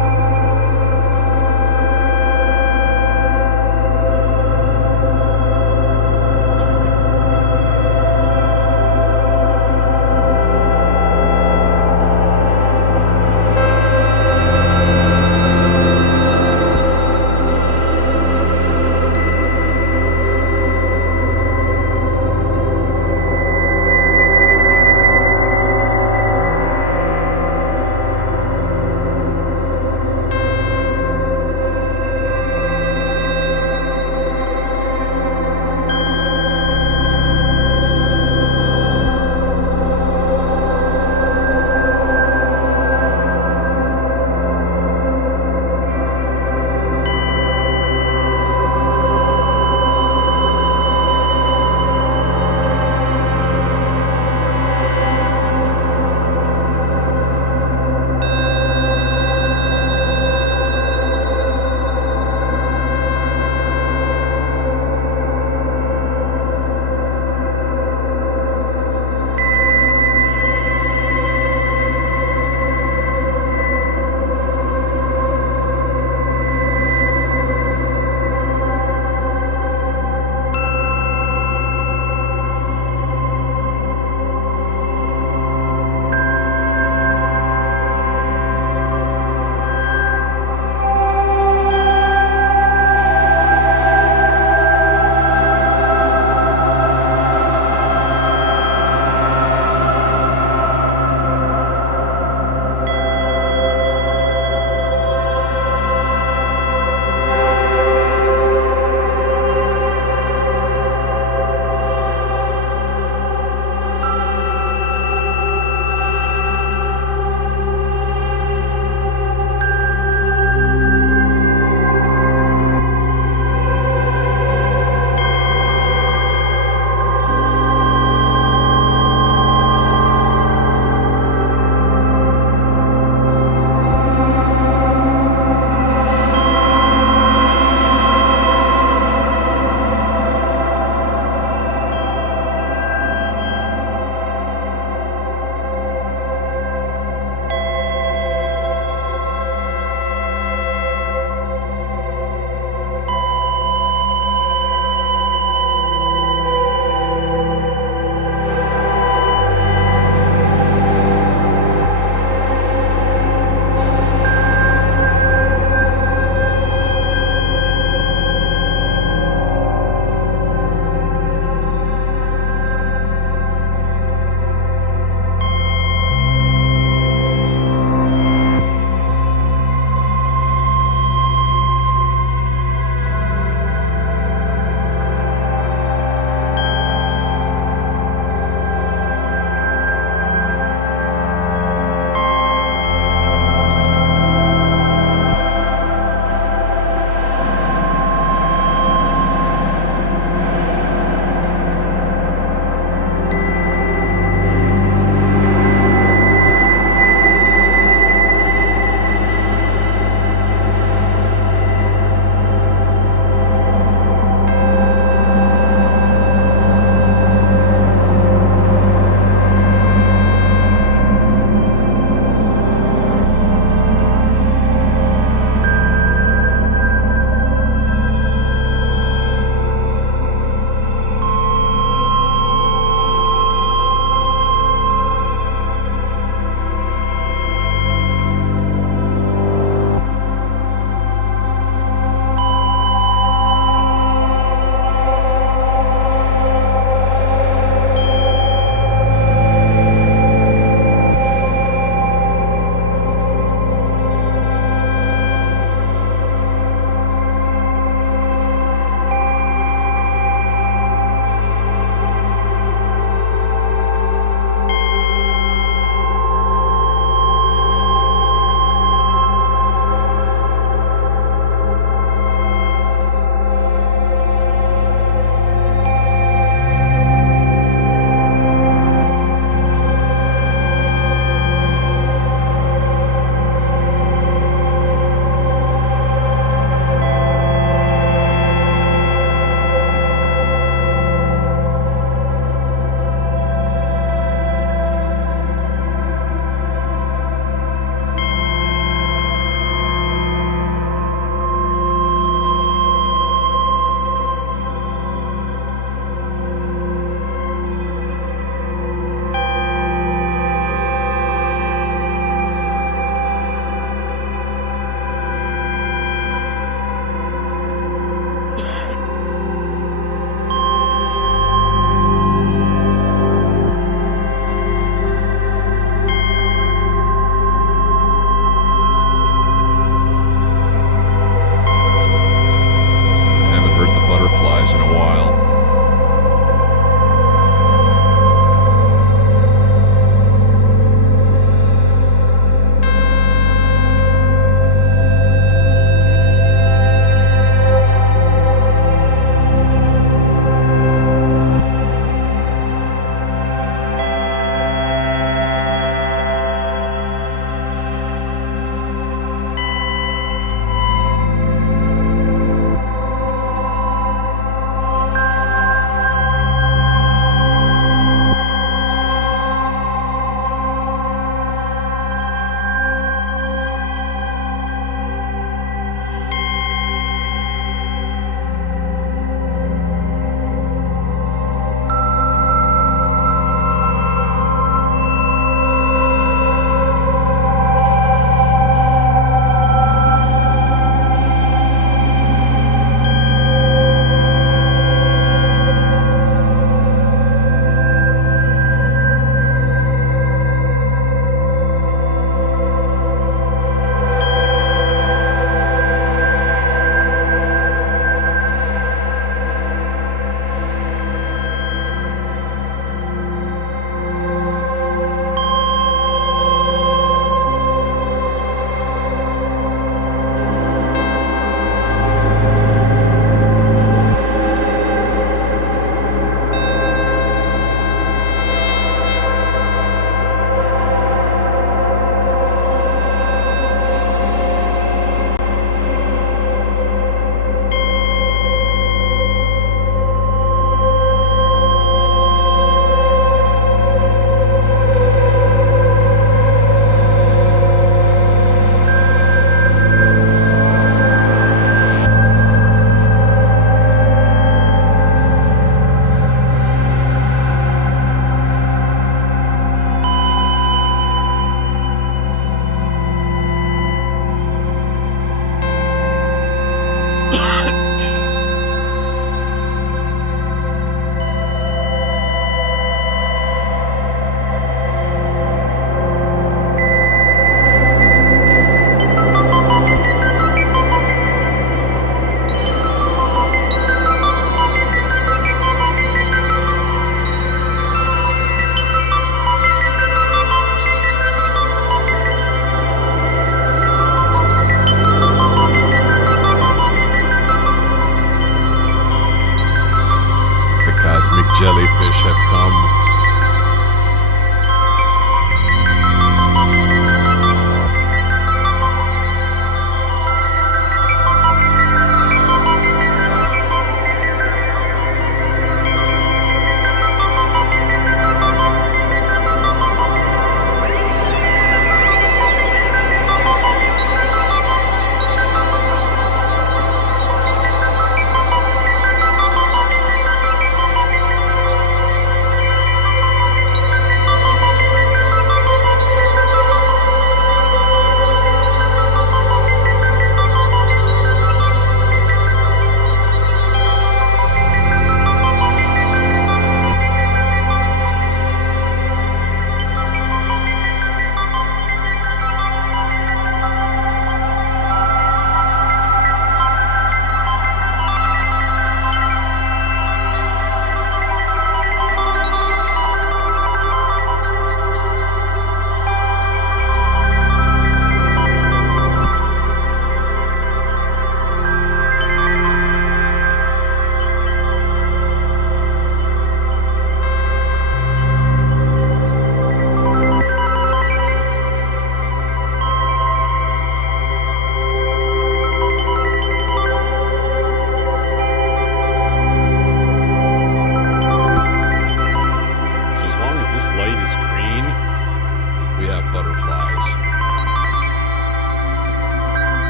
butterflies.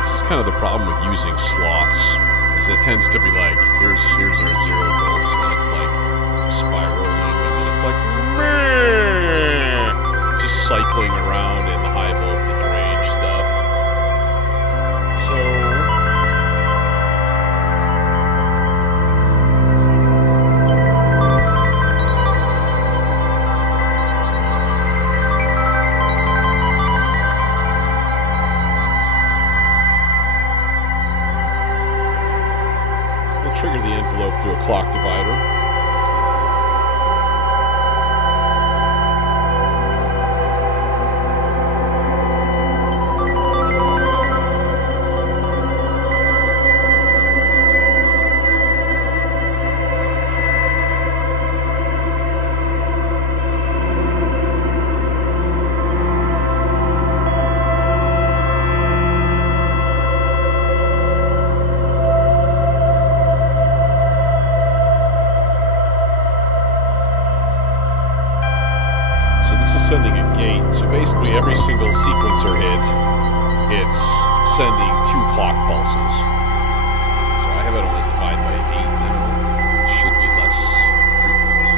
This is kind of the problem with using slots, is it tends to be like, here's our 0 volts, and it's like spiraling, and then it's like, meh, just cycling around in the high voltage range stuff. So we'll trigger the envelope through a clock divider. Sending a gate, so basically every single sequencer hit, it's sending 2 clock pulses. So I have it on a divide by 8 now. It should be less frequent.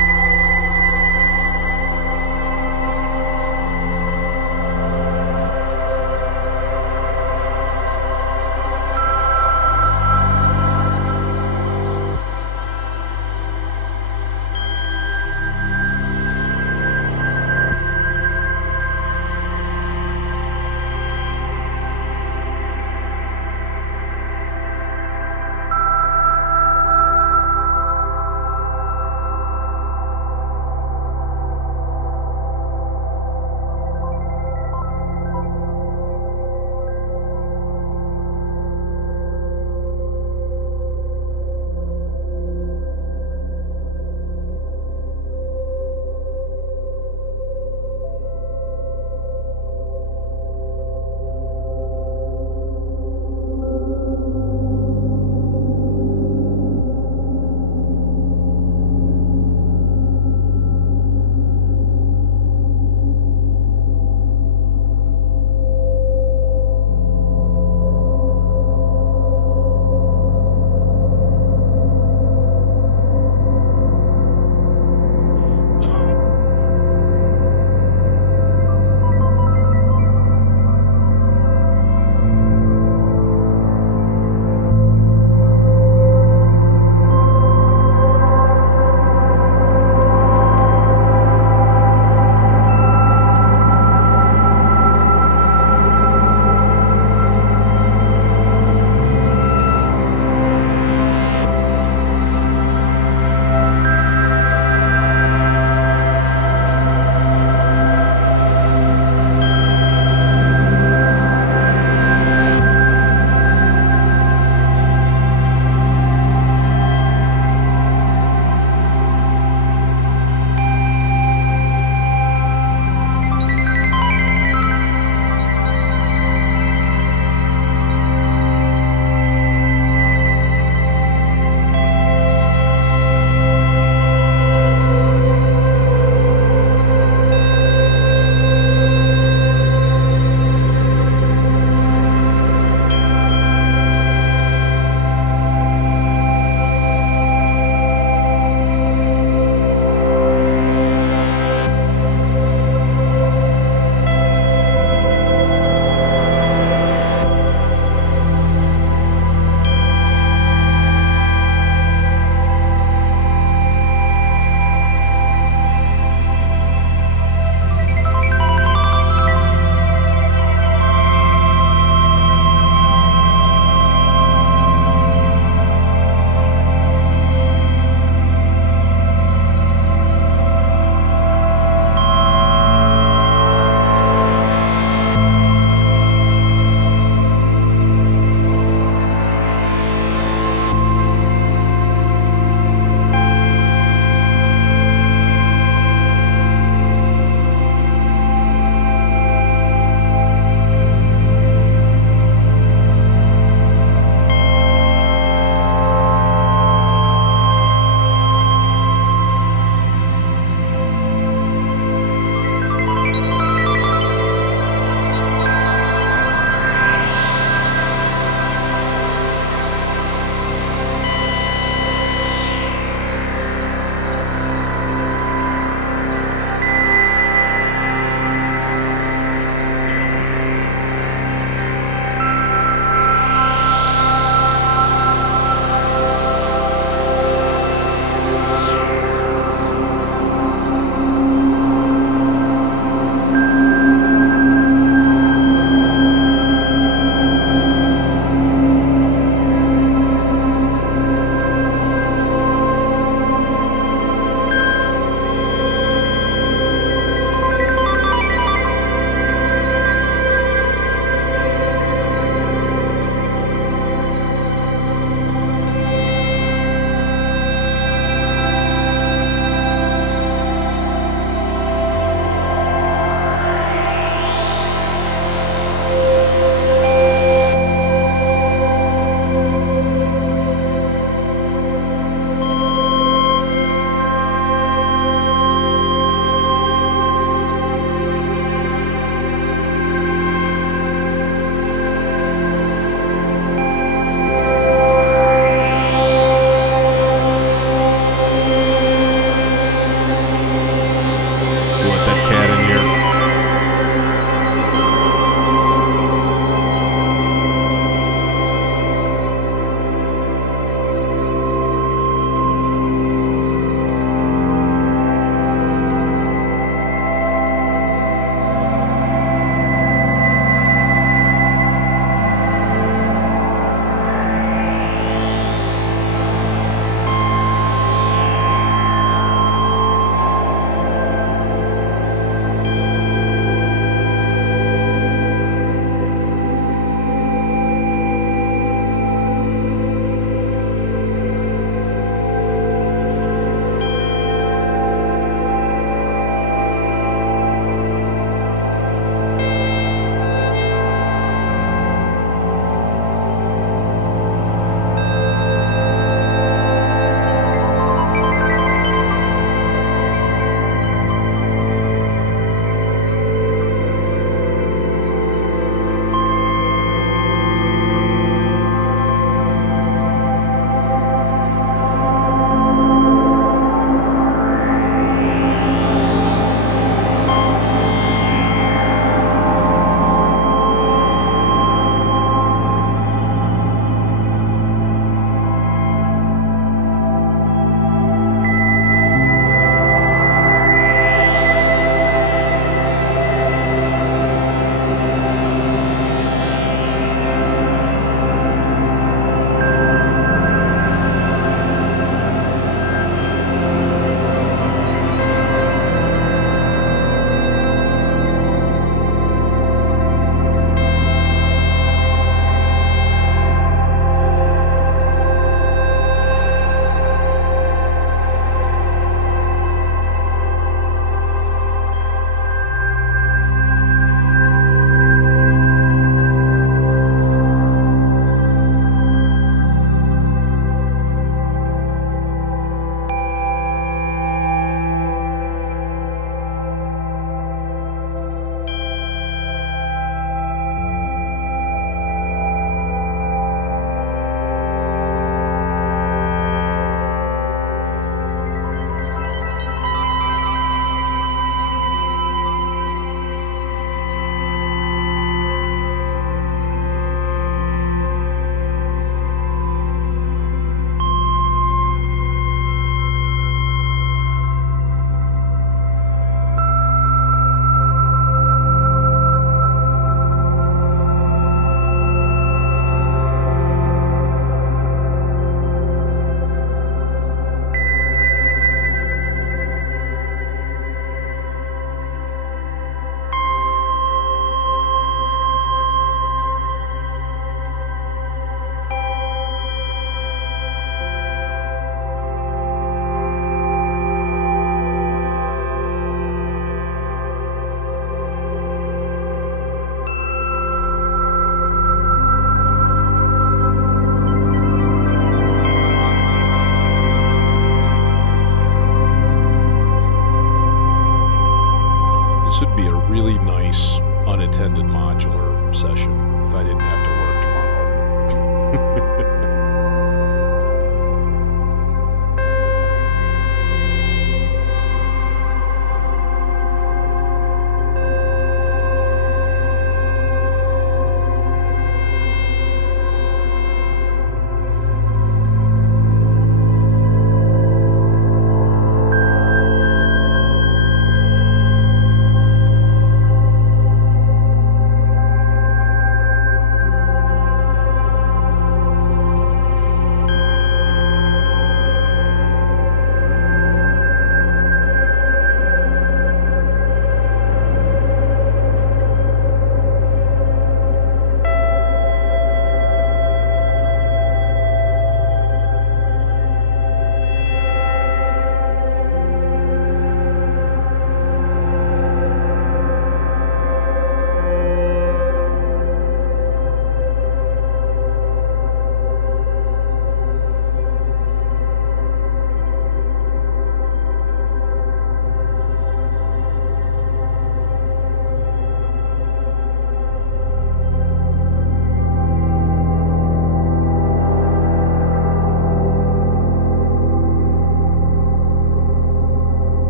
This would be a really nice unattended modular session if I didn't have to work tomorrow.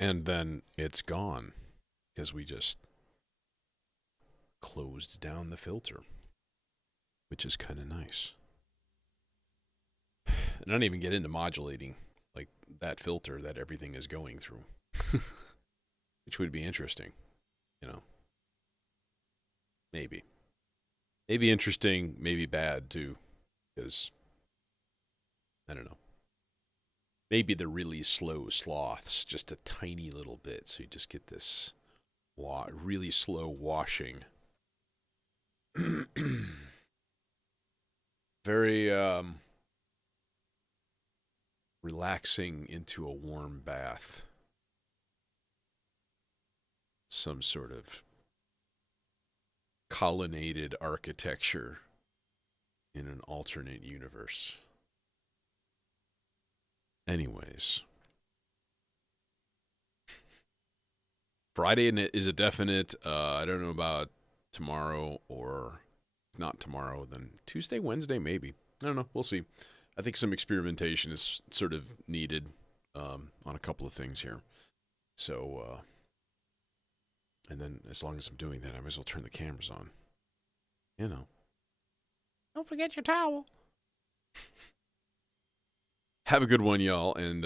And then it's gone because we just closed down the filter, which is kind of nice. And I don't even get into modulating like that filter that everything is going through, which would be interesting, you know. Maybe interesting, maybe bad too, because I don't know. Maybe the really slow sloths just a tiny little bit, so you just get this really slow washing. Very relaxing into a warm bath. Some sort of colonnaded architecture in an alternate universe. Anyways, Friday is a definite. I don't know about tomorrow, or not tomorrow, then Tuesday, Wednesday, maybe. I don't know. We'll see. I think some experimentation is sort of needed on a couple of things here. So, and then as long as I'm doing that, I might as well turn the cameras on. You know. Don't forget your towel. Have a good one, y'all, and